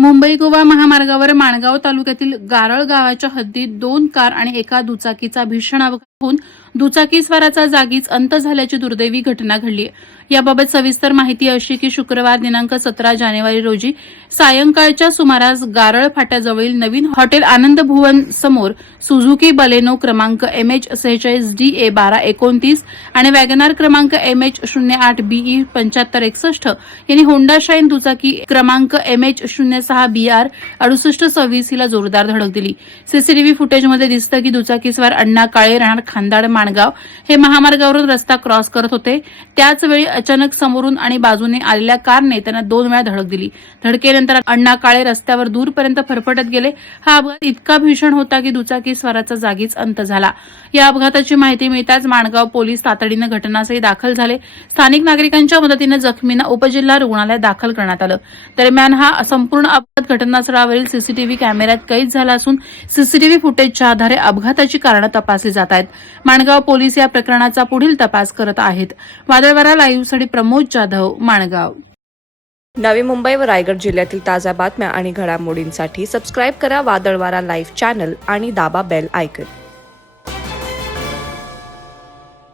मुंबई गोवा महामार्गावर माणगाव तालुक्यातील गारळ गावाच्या हद्दीत 2 कार आणि एका दुचाकीचा भीषण अपघात होऊन दुचाकीस्वाराचा जागीच अंत झाल्याची दुर्दैवी घटना घडली. याबाबत सविस्तर माहिती अशी की शुक्रवार दिनांक 17 जानेवारी रोजी सायंकाळच्या सुमारास गारळ फाट्याजवळील नवीन हॉटेल आनंद भुवन समोर सुझुकी बलेनो क्रमांक MH46DA 1229 आणि वॅगनार क्रमांक MH08BE 7561 यांनी होंडा शाईन दुचाकी क्रमांक MH06BR 6826 हिला जोरदार धडक दिली. सीसीटीव्ही फुटेजमध्ये दिसतं की दुचाकीस्वार अण्णा काळे राहणार खांदाड माणगाव हे महामार्गावरून रस्ता क्रॉस करत होते. त्याचवेळी अचानक समोरून आणि बाजूने आलेल्या कारने त्यांना 2 वेळा धडक दिली. धडकेनंतर अण्णा काळे रस्त्यावर दूरपर्यंत फरफटत गेले. हा अपघात इतका भीषण होता की दुचाकीस्वाराचा जागीच अंत झाला. या अपघाताची माहिती मिळताच माणगाव पोलीस तातडीनं घटनास्थळी दाखल झाले. स्थानिक नागरिकांच्या मदतीनं जखमींना उपजिल्हा रुग्णालयात दाखल करण्यात आलं. दरम्यान हा संपूर्ण अपघात घटनास्थळावरील सीसीटीव्ही कॅमेऱ्यात कैद झाला असून सीसीटीव्ही फुटेजच्या आधारे अपघाताची कारणं तपासली जात आहेत. माणगाव पोलीस या प्रकरणाचा पुढील तपास करत आहेत. वादळवारा लाईव्हसाठी प्रमोद जाधव, माणगाव. नवी मुंबई व रायगड जिल्ह्यातील ताज्या बातम्या आणि घडामोडींसाठी सबस्क्राईब करा वादळवारा लाईव्ह चॅनल आणि दाबा बेल आयकॉन.